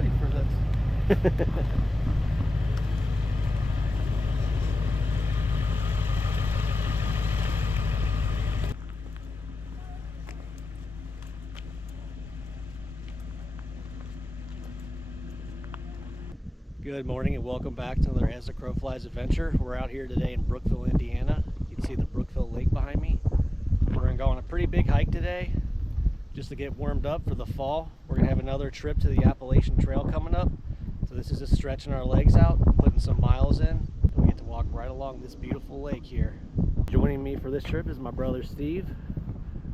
ready for this. Good morning and welcome back to another As the Crow Flies adventure. We're out here today in Brookville, Indiana. You can see the Brookville Lake behind me. We're going to go on a pretty big hike today just to get warmed up for the fall. We're going to have another trip to the Appalachian Trail coming up. So this is just stretching our legs out, putting some miles in, and we get to walk right along this beautiful lake here. Joining me for this trip is my brother Steve.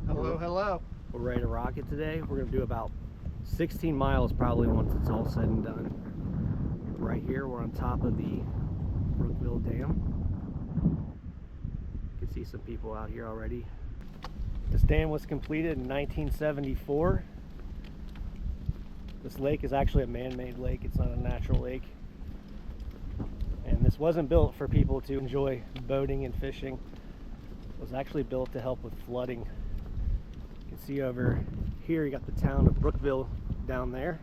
Hello, hello. We're ready to rock it today. We're going to do about 16 miles probably once it's all said and done. Right here, we're on top of the Brookville Dam. You can see some people out here already. This dam was completed in 1974. This lake is actually a man-made lake. It's not a natural lake. And this wasn't built for people to enjoy boating and fishing. It was actually built to help with flooding. You can see over here, you got the town of Brookville down there.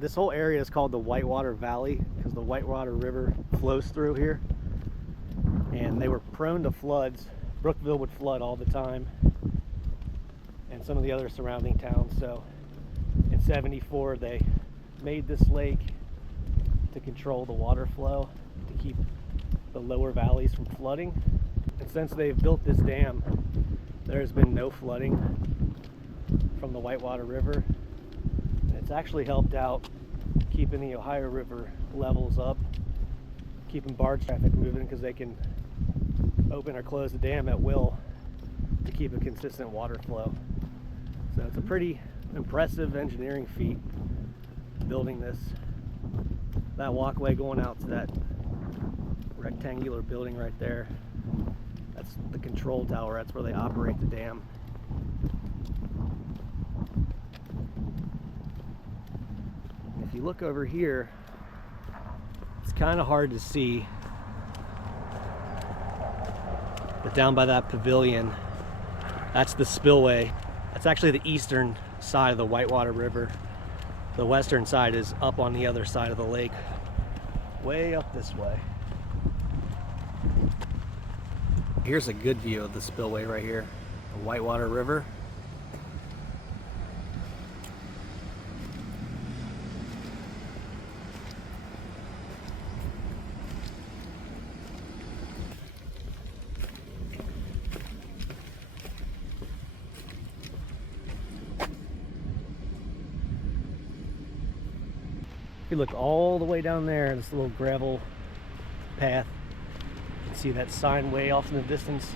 This whole area is called the Whitewater Valley because the Whitewater River flows through here, and they were prone to floods. Brookville would flood all the time, and some of the other surrounding towns. So in '74 they made this lake to control the water flow, to keep the lower valleys from flooding. And since they've built this dam, there's been no flooding from the Whitewater River. It's actually helped out keeping the Ohio River levels up, keeping barge traffic moving, because they can open or close the dam at will to keep a consistent water flow. So it's a pretty impressive engineering feat building this. That walkway going out to that rectangular building right there, that's the control tower. That's where they operate the dam. If you look over here, it's kind of hard to see, but down by that pavilion, that's the spillway. That's actually the eastern side of the Whitewater River. The western side is up on the other side of the lake, way up this way. Here's a good view of the spillway right here, the Whitewater River. If you look all the way down there, this little gravel path, you can see that sign way off in the distance.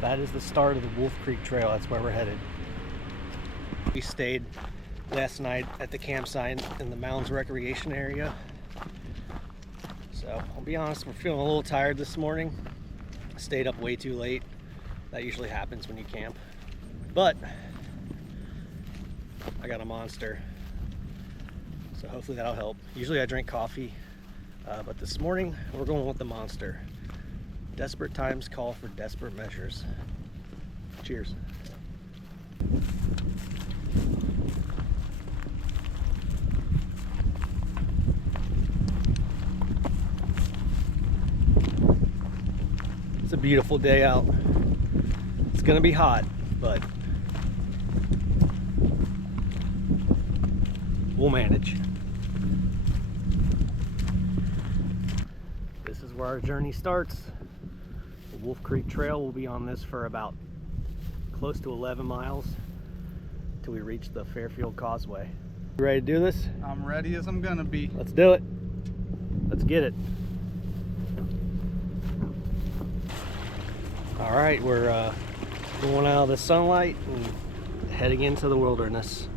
That is the start of the Wolf Creek Trail. That's where we're headed. We stayed last night at the campsite in the Mounds Recreation area. So I'll be honest, we're feeling a little tired this morning. Stayed up way too late. That usually happens when you camp. But I got a Monster, so hopefully that'll help. Usually I drink coffee, but this morning we're going with the Monster. Desperate times call for desperate measures. Cheers. It's a beautiful day out. It's gonna be hot, but we'll manage. This is where our journey starts. The Wolf Creek Trail will be on this for about close to 11 miles till we reach the Fairfield Causeway. You ready to do this? I'm ready as I'm gonna be. Let's do it. Let's get it. All right, we're going out of the sunlight and heading into the wilderness.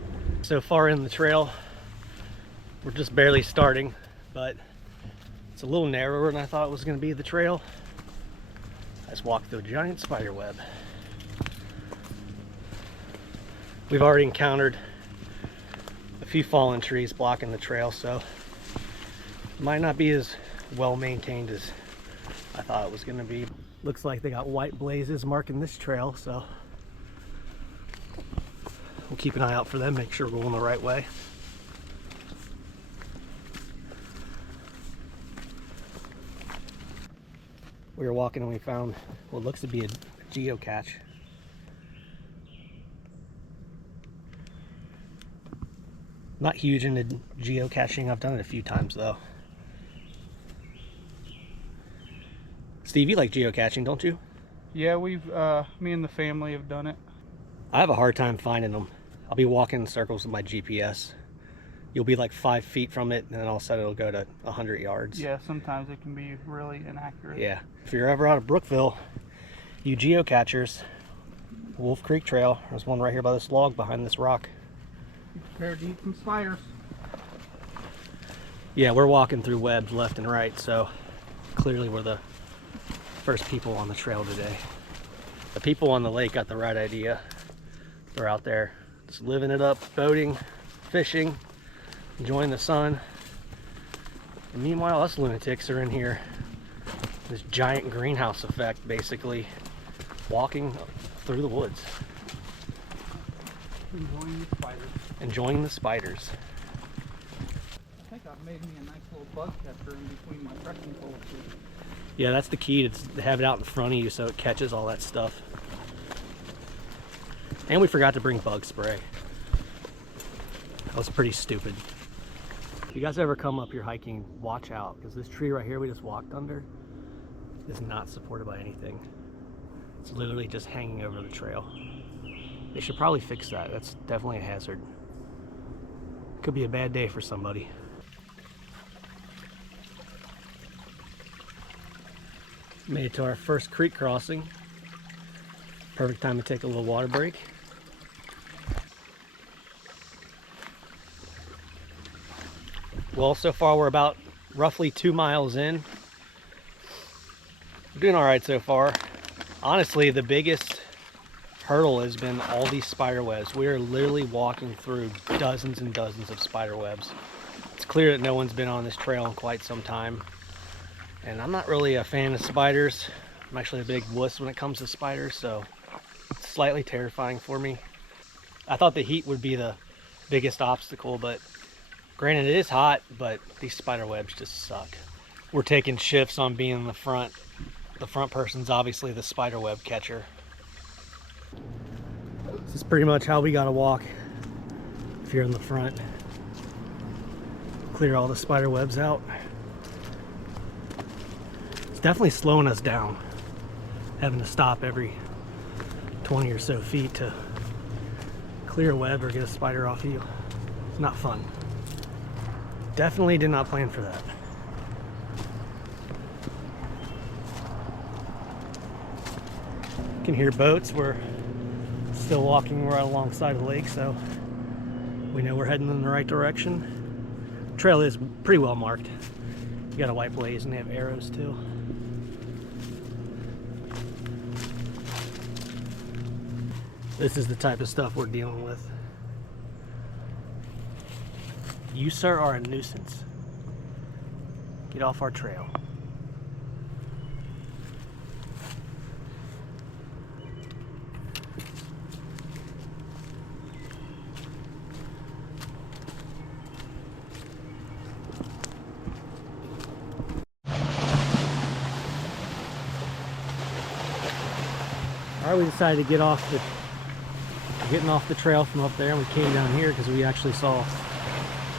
So far in the trail, we're just barely starting, but it's a little narrower than I thought it was going to be, the trail. I just walked through a giant spider web. We've already encountered a few fallen trees blocking the trail, so it might not be as well maintained as I thought it was going to be. Looks like they got white blazes marking this trail, so we'll keep an eye out for them, make sure we're going the right way. We were walking and we found what looks to be a geocache. Not huge into geocaching. I've done it a few times though. Steve, you like geocaching, don't you? Yeah, we've me and the family have done it. I have a hard time finding them. I'll be walking in circles with my GPS. You'll be like 5 feet from it, and then all of a sudden it'll go to 100 yards. Yeah, sometimes it can be really inaccurate. Yeah. If you're ever out of Brookville, you geocachers, Wolf Creek Trail. There's one right here by this log behind this rock. Be prepared to eat some spiders. Yeah, we're walking through webs left and right, so clearly we're the first people on the trail today. The people on the lake got the right idea. They're out there just living it up, boating, fishing, enjoying the sun. And meanwhile, us lunatics are in here, this giant greenhouse effect, basically, walking through the woods. Enjoying the spiders. Enjoying the spiders. I think I've made me a nice little bug catcher in between my trekking poles too. Yeah, that's the key, to have it out in front of you so it catches all that stuff. And we forgot to bring bug spray. That was pretty stupid. If you guys ever come up here hiking, watch out, because this tree right here we just walked under is not supported by anything. It's literally just hanging over the trail. They should probably fix that. That's definitely a hazard. Could be a bad day for somebody. Made it to our first creek crossing. Perfect time to take a little water break. Well, so far we're about roughly 2 miles in. We're doing all right so far. Honestly, the biggest hurdle has been all these spider webs. We are literally walking through dozens and dozens of spider webs. It's clear that no one's been on this trail in quite some time. And I'm not really a fan of spiders. I'm actually a big wuss when it comes to spiders, so it's slightly terrifying for me. I thought the heat would be the biggest obstacle, but granted it is hot, but these spider webs just suck. We're taking shifts on being in the front. The front person's obviously the spider web catcher. This is pretty much how we gotta walk if you're in the front. Clear all the spider webs out. It's definitely slowing us down, having to stop every 20 or so feet to clear a web or get a spider off you. It's not fun. Definitely did not plan for that. You can hear boats. We're still walking right alongside the lake, so we know we're heading in the right direction. Trail is pretty well marked. You got a white blaze and they have arrows too. This is the type of stuff we're dealing with. You, sir, are a nuisance. Get off our trail. All right, we decided to getting off the trail from up there, and we came down here because we actually saw a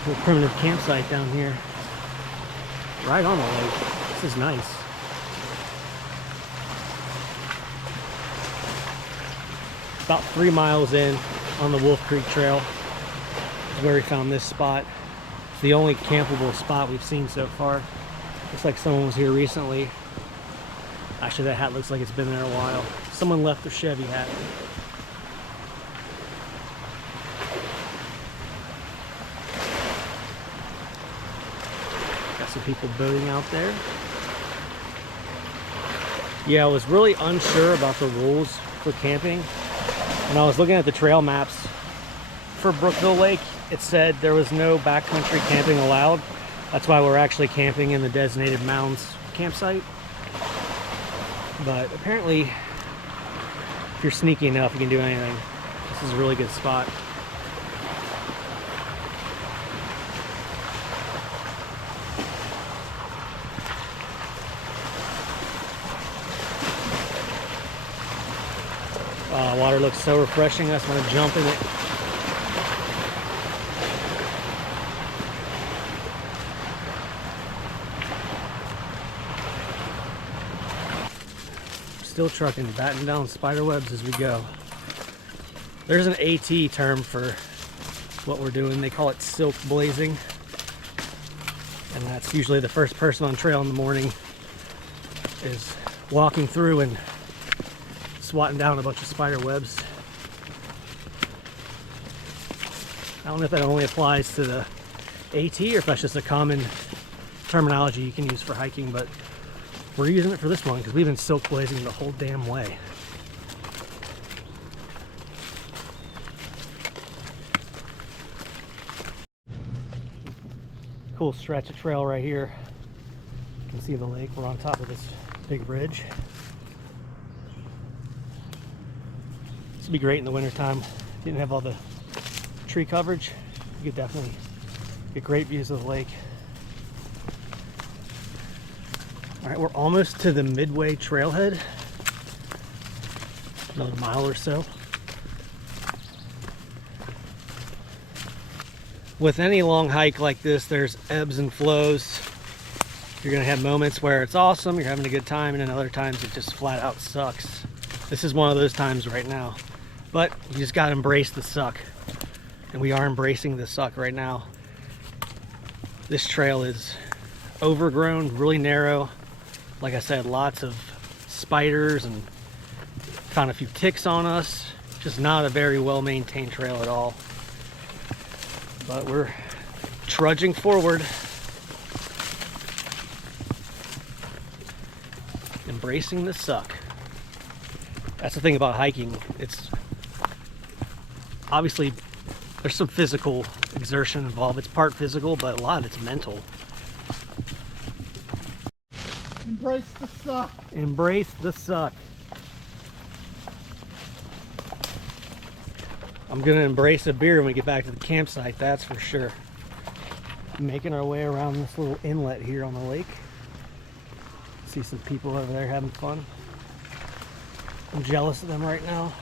little primitive campsite down here right on the lake. This is nice. About 3 miles in on the Wolf Creek Trail is where we found this spot. It's the only campable spot we've seen so far. Looks like someone was here recently. Actually, that hat looks like it's been there a while. Someone left their Chevy hat. Got some people boating out there. Yeah, I was really unsure about the rules for camping. When I was looking at the trail maps for Brookville Lake, it said there was no backcountry camping allowed. That's why we're actually camping in the designated mounds campsite. But apparently, if you're sneaky enough, you can do anything. This is a really good spot. water looks so refreshing. I just want to jump in it. Still trucking, batting down spider webs as we go. There's an AT term for what we're doing. They call it silk blazing. And that's usually the first person on trail in the morning is walking through and swatting down a bunch of spider webs. I don't know if that only applies to the AT or if that's just a common terminology you can use for hiking, but we're using it for this one because we've been silk blazing the whole damn way. Cool stretch of trail right here. You can see the lake. We're on top of this big ridge. This would be great in the wintertime. If you didn't have all the tree coverage, you could definitely get great views of the lake. All right, we're almost to the midway trailhead. Another mile or so. With any long hike like this, there's ebbs and flows. You're gonna have moments where it's awesome, you're having a good time, and then other times it just flat out sucks. This is one of those times right now. But you just gotta embrace the suck. And we are embracing the suck right now. This trail is overgrown, really narrow. Like I said, lots of spiders and found a few ticks on us. Just not a very well maintained trail at all. But we're trudging forward, embracing the suck. That's the thing about hiking. It's obviously there's some physical exertion involved. It's part physical, but a lot of it's mental. Embrace the suck. Embrace the suck. I'm gonna embrace a beer when we get back to the campsite, that's for sure. Making our way around this little inlet here on the lake. See some people over there having fun. I'm jealous of them right now.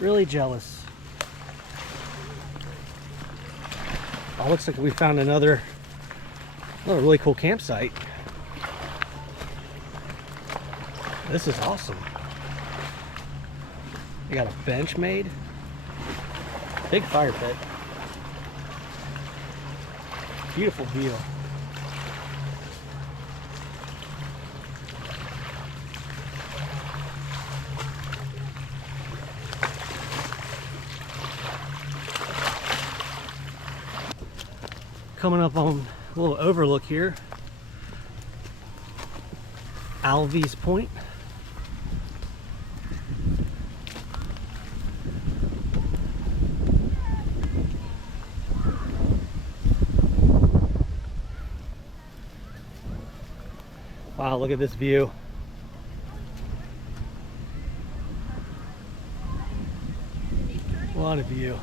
Really jealous. Oh, looks like we found another really cool campsite. This is awesome. We got a bench made. Big fire pit. Beautiful view. Coming up on a little overlook here. Alvy's Point. Wow, look at this view. What a view.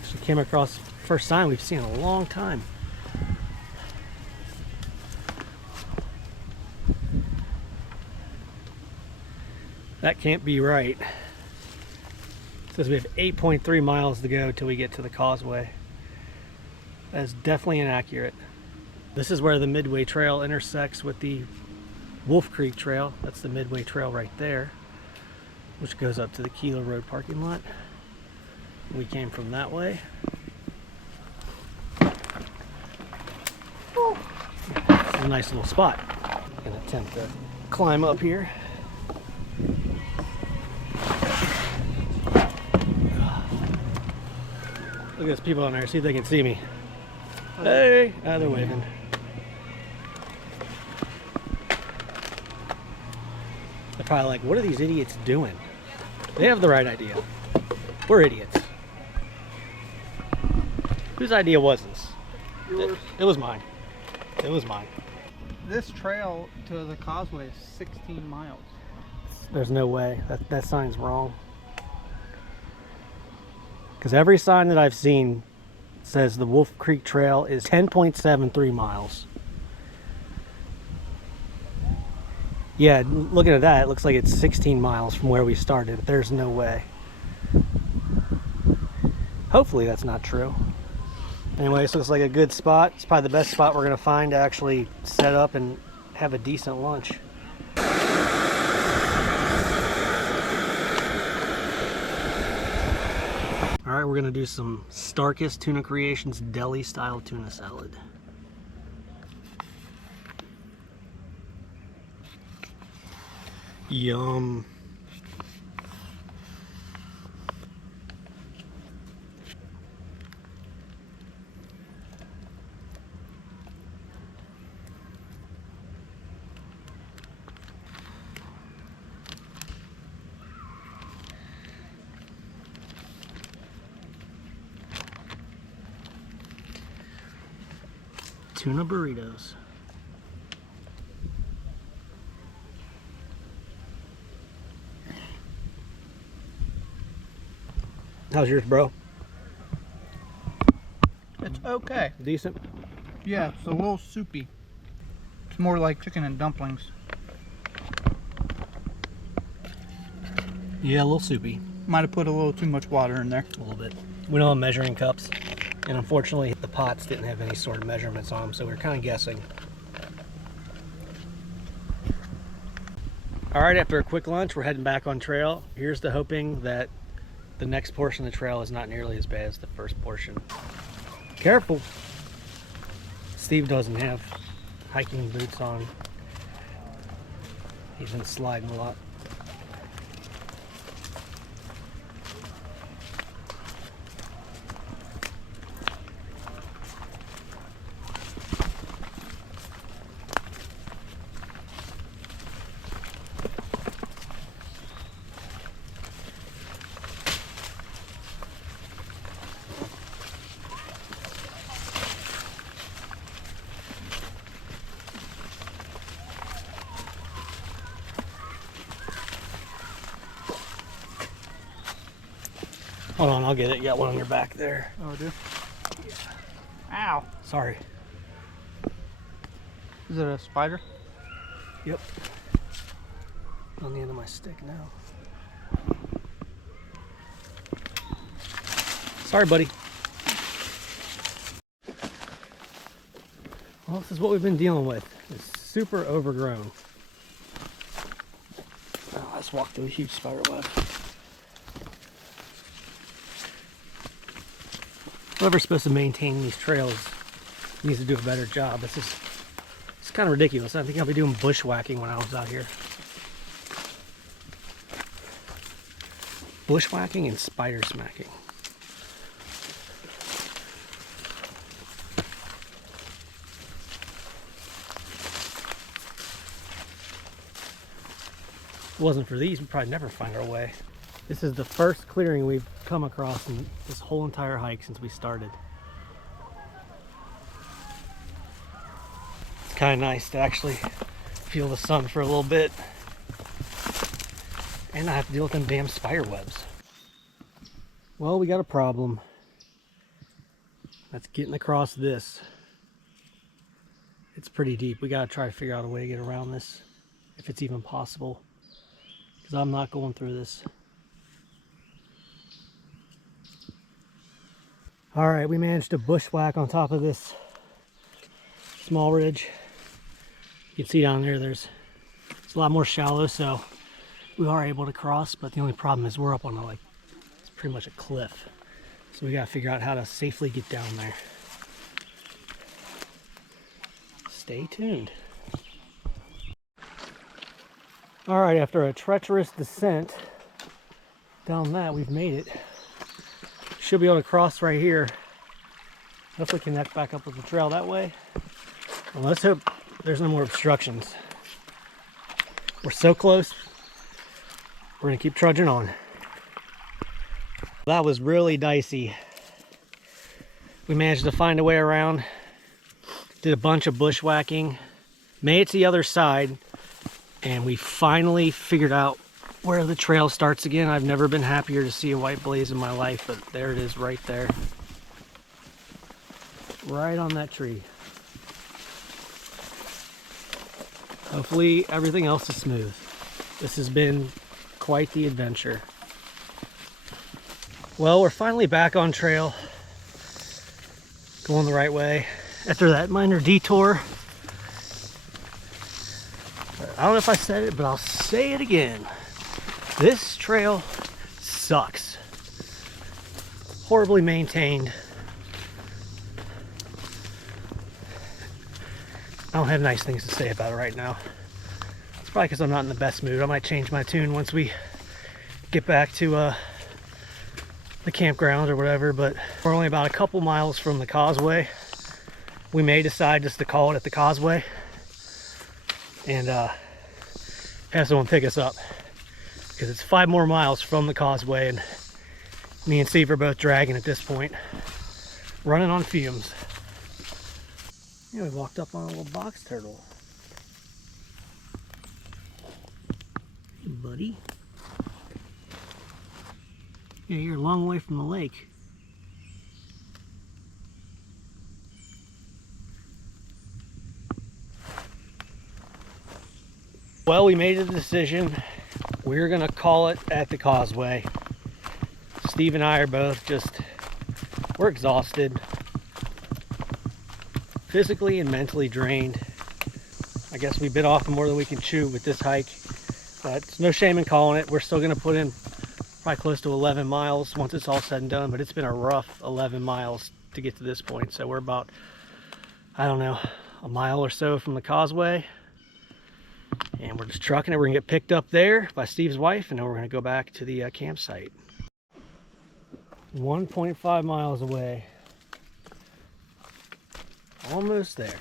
Actually came across first sign we've seen in a long time. That can't be right. It says we have 8.3 miles to go till we get to the causeway. That is definitely inaccurate. This is where the Midway Trail intersects with the Wolf Creek Trail. That's the Midway Trail right there, which goes up to the Kilo Road parking lot. We came from that way. This is a nice little spot. I'm gonna attempt to climb up here. Look at those people on there, see if they can see me. Hey, they're waving. They're probably like, what are these idiots doing? They have the right idea. We're idiots. Whose idea was this? Yours. It was mine. It was mine. This trail to the causeway is 16 miles. There's no way. That sign's wrong. Because every sign that I've seen says the Wolf Creek Trail is 10.73 miles. Yeah, looking at that, it looks like it's 16 miles from where we started. There's no way. Hopefully that's not true. Anyway, this looks like a good spot. It's probably the best spot we're going to find to actually set up and have a decent lunch. All right, we're going to do some Starkist Tuna Creations deli style tuna salad. Yum. Tuna burritos. How's yours, bro? It's okay. Decent? Yeah, it's a little soupy. It's more like chicken and dumplings. Yeah, a little soupy. Might have put a little too much water in there. A little bit. We don't have measuring cups, and unfortunately the pots didn't have any sort of measurements on them, so we were kind of guessing. All right, after a quick lunch, we're heading back on trail. Here's to hoping that the next portion of the trail is not nearly as bad as the first portion. Careful. Steve doesn't have hiking boots on. He's been sliding a lot. Hold on, I'll get it. You got one on your back there. Oh, I do? Yeah. Ow. Sorry. Is it a spider? Yep. On the end of my stick now. Sorry, buddy. Well, this is what we've been dealing with. It's super overgrown. Oh, I just walked through a huge spider web. Whoever's supposed to maintain these trails needs to do a better job. It's kind of ridiculous. I think I'll be doing bushwhacking when I was out here. Bushwhacking and spider smacking. If it wasn't for these, we'd probably never find our way. This is the first clearing we've come across in this whole entire hike since we started. It's kind of nice to actually feel the sun for a little bit and not have to deal with them damn spider webs. Well, we got a problem. That's getting across this. It's pretty deep. We got to try to figure out a way to get around this, if it's even possible, because I'm not going through this. All right, we managed to bushwhack on top of this small ridge. You can see down there, it's a lot more shallow, so we are able to cross, but the only problem is we're up on it's pretty much a cliff. So we gotta figure out how to safely get down there. Stay tuned. All right, after a treacherous descent down that, we've made it. Should be able to cross right here. Hopefully connect back up with the trail that way. Well, let's hope there's no more obstructions. We're so close. We're gonna keep trudging on. That was really dicey. We managed to find a way around. Did a bunch of bushwhacking. Made it to the other side. And we finally figured out where the trail starts again. I've never been happier to see a white blaze in my life, but there it is right there. Right on that tree. Hopefully everything else is smooth. This has been quite the adventure. Well, we're finally back on trail, going the right way after that minor detour. I don't know if I said it, but I'll say it again. This trail sucks. Horribly maintained. I don't have nice things to say about it right now. It's probably because I'm not in the best mood. I might change my tune once we get back to the campground or whatever, but we're only about a couple miles from the causeway. We may decide just to call it at the causeway and have someone pick us up, because it's 5 more miles from the causeway, and me and Steve are both dragging at this point, running on fumes. Yeah, we walked up on a little box turtle. Hey, buddy. Yeah, you're a long way from the lake. Well, we made a decision. We're gonna call it at the causeway. Steve and I are both we're exhausted. Physically and mentally drained. I guess we bit off more than we can chew with this hike, but it's no shame in calling it. We're still gonna put in probably close to 11 miles once it's all said and done, but it's been a rough 11 miles to get to this point. So we're about, I don't know, a mile or so from the causeway, and we're just trucking it. We're gonna get picked up there by Steve's wife, and then we're gonna go back to the campsite. 1.5 miles away. Almost there.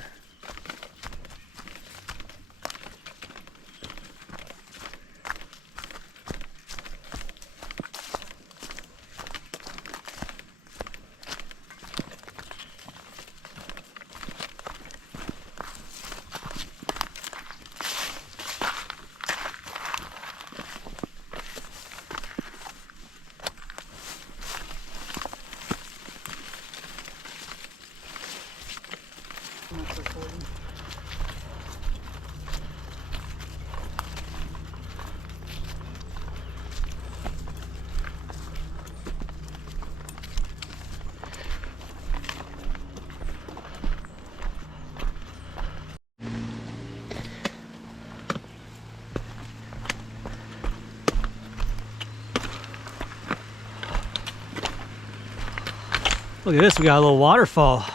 Look at this, we got a little waterfall.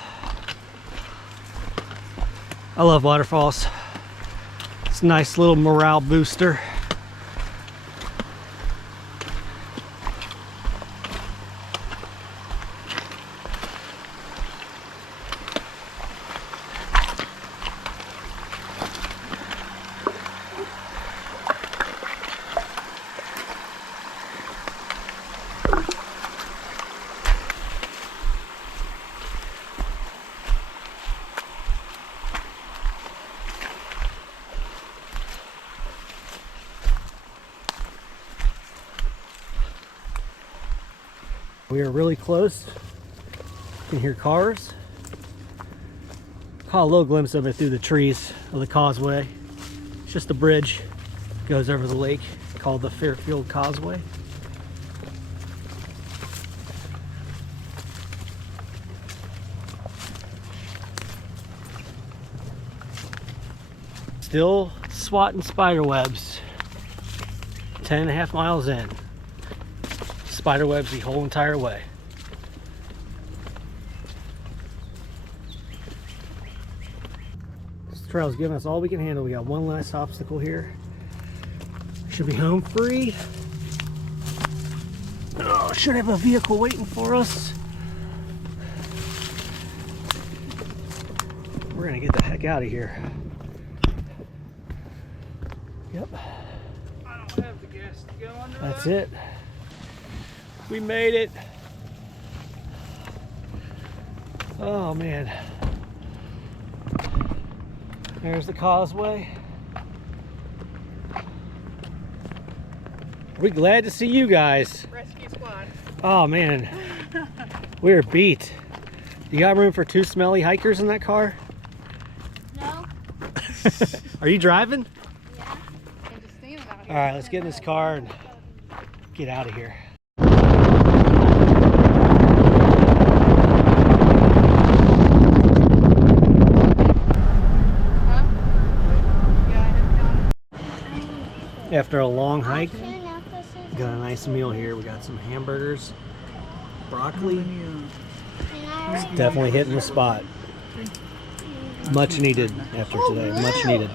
I love waterfalls. It's a nice little morale booster. We are really close. You can hear cars. Caught a little glimpse of it through the trees of the causeway. It's just a bridge that goes over the lake called the Fairfield Causeway. Still swatting spider webs. 10.5 miles in. Spider webs the whole entire way. This trail's giving us all we can handle. We got one last obstacle here. Should be home free. Oh, should have a vehicle waiting for us. We're gonna get the heck out of here. Yep. I don't have the gas to go under. That's it. We made it. Oh man. There's the causeway. We're glad to see you guys. Rescue squad. Oh man. We're beat. You got room for 2 smelly hikers in that car? No. Are you driving? Yeah. I'm just thinking about it. All right, let's get in this car and get out of here. After a long hike, got a nice meal here. We got some hamburgers, broccoli. It's definitely hitting the spot. Much needed after today. Much needed.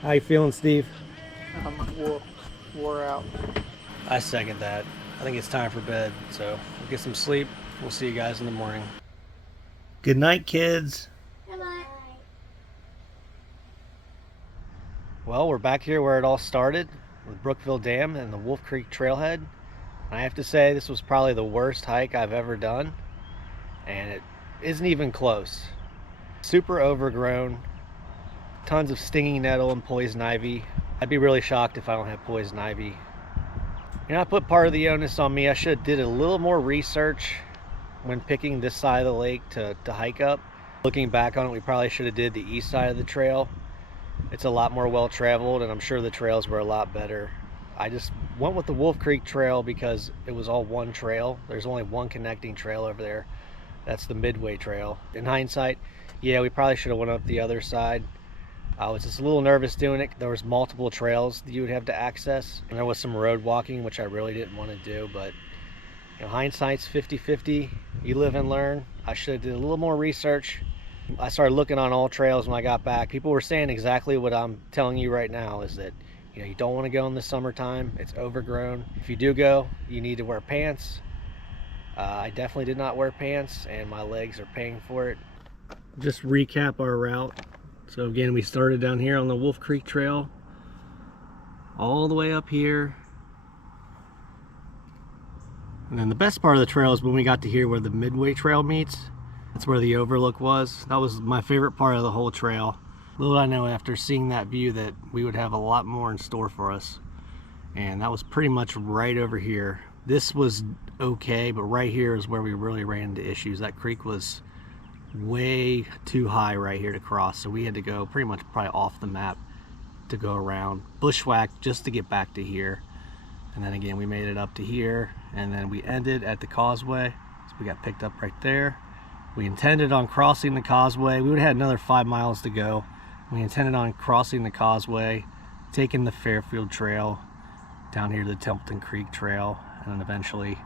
How you feeling, Steve? I'm wore out. I second that. I think it's time for bed, so we'll get some sleep. We'll see you guys in the morning. Good night, kids. Well, we're back here where it all started with Brookville Dam and the Wolf Creek Trailhead. And I have to say, this was probably the worst hike I've ever done, and it isn't even close. Super overgrown, tons of stinging nettle and poison ivy. I'd be really shocked if I don't have poison ivy. You know, I put part of the onus on me. I should have did a little more research when picking this side of the lake to hike up. Looking back on it, we probably should have did the east side of the trail. It's a lot more well traveled, and I'm sure the trails were a lot better. I just went with the Wolf Creek Trail because it was all one trail. There's only one connecting trail over there. That's the Midway Trail. In hindsight, yeah, we probably should have went up the other side. I was just a little nervous doing it. There was multiple trails that you would have to access, and there was some road walking, which I really didn't want to do, but you know, hindsight's 50-50. You live and learn. I should have did a little more research. I started looking on all trails when I got back. People were saying exactly what I'm telling you right now, is that you know, you don't want to go in the summertime. It's overgrown. If you do go, you need to wear pants. I definitely did not wear pants, and my legs are paying for it. Just recap our route. So again, we started down here on the Wolf Creek Trail, all the way up here. And then the best part of the trail is when we got to here where the Midway Trail meets. That's where the overlook was. That was my favorite part of the whole trail. Little I know, after seeing that view, that we would have a lot more in store for us. And that was pretty much right over here. This was okay, but right here is where we really ran into issues. That creek was way too high right here to cross, so we had to go pretty much probably off the map to go around, bushwhack just to get back to here. And then again, we made it up to here, and then we ended at the causeway, so we got picked up right there. We intended on crossing the causeway. We would have had another 5 miles to go. We intended on crossing the causeway, taking the Fairfield Trail down here to the Templeton Creek Trail, and then eventually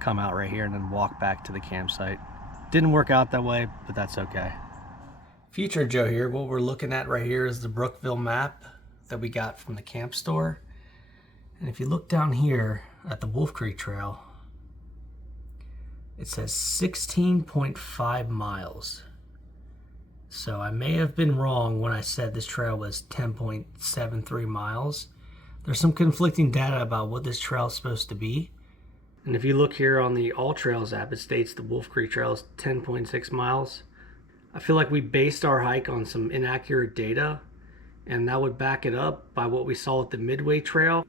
come out right here and then walk back to the campsite. Didn't work out that way, but that's okay. Future Joe here. What we're looking at right here is the Brookville map that we got from the camp store. And if you look down here at the Wolf Creek Trail, it says 16.5 miles. So I may have been wrong when I said this trail was 10.73 miles. There's some conflicting data about what this trail is supposed to be. And if you look here on the All Trails app, it states the Wolf Creek Trail is 10.6 miles. I feel like we based our hike on some inaccurate data, and that would back it up by what we saw at the Midway Trail.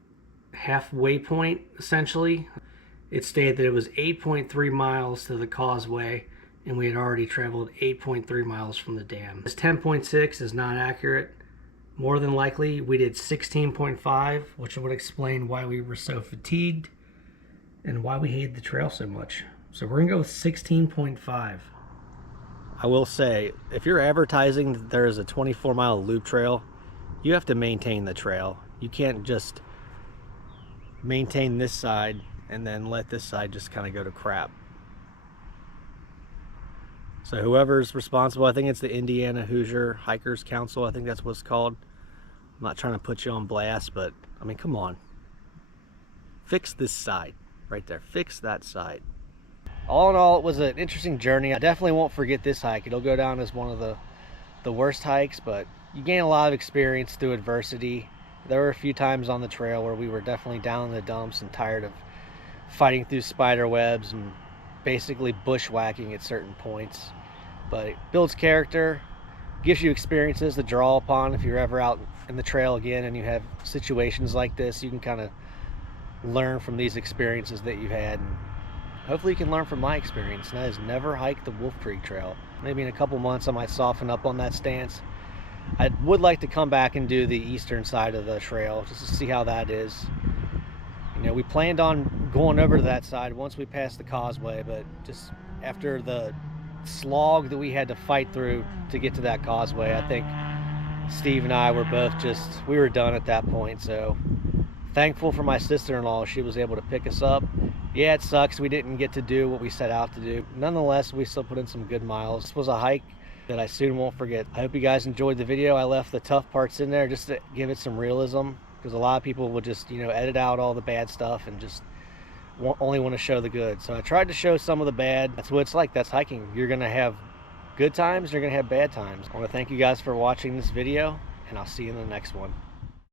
Halfway point, essentially. It stated that it was 8.3 miles to the causeway, and we had already traveled 8.3 miles from the dam. This 10.6 is not accurate. More than likely, we did 16.5, which would explain why we were so fatigued and why we hated the trail so much. So we're gonna go with 16.5. I will say, if you're advertising that there is a 24-mile loop trail, you have to maintain the trail. You can't just maintain this side and then let this side just kind of go to crap. So whoever's responsible, I think it's the Indiana Hoosier Hikers Council, I think that's what it's called. I'm not trying to put you on blast, but I mean, come on. Fix this side right there. Fix that side. All in all, it was an interesting journey. I definitely won't forget this hike. It'll go down as one of the worst hikes, but you gain a lot of experience through adversity. There were a few times on the trail where we were definitely down in the dumps and tired of fighting through spider webs and basically bushwhacking at certain points. But it builds character, gives you experiences to draw upon. If you're ever out in the trail again and you have situations like this, you can kind of learn from these experiences that you've had. And hopefully you can learn from my experience, and that is never hike the Wolf Creek Trail. Maybe in a couple months I might soften up on that stance. I would like to come back and do the eastern side of the trail just to see how that is. You know, we planned on going over to that side once we passed the causeway, but just after the slog that we had to fight through to get to that causeway, I think Steve and I were both we were done at that point. So thankful for my sister-in-law. She was able to pick us up. Yeah, it sucks we didn't get to do what we set out to do. Nonetheless, we still put in some good miles. This was a hike that I soon won't forget. I hope you guys enjoyed the video. I left the tough parts in there just to give it some realism, because a lot of people will just, you know, edit out all the bad stuff and just only want to show the good. So I tried to show some of the bad. That's what it's like. That's hiking. You're going to have good times, you're going to have bad times. I want to thank you guys for watching this video, and I'll see you in the next one.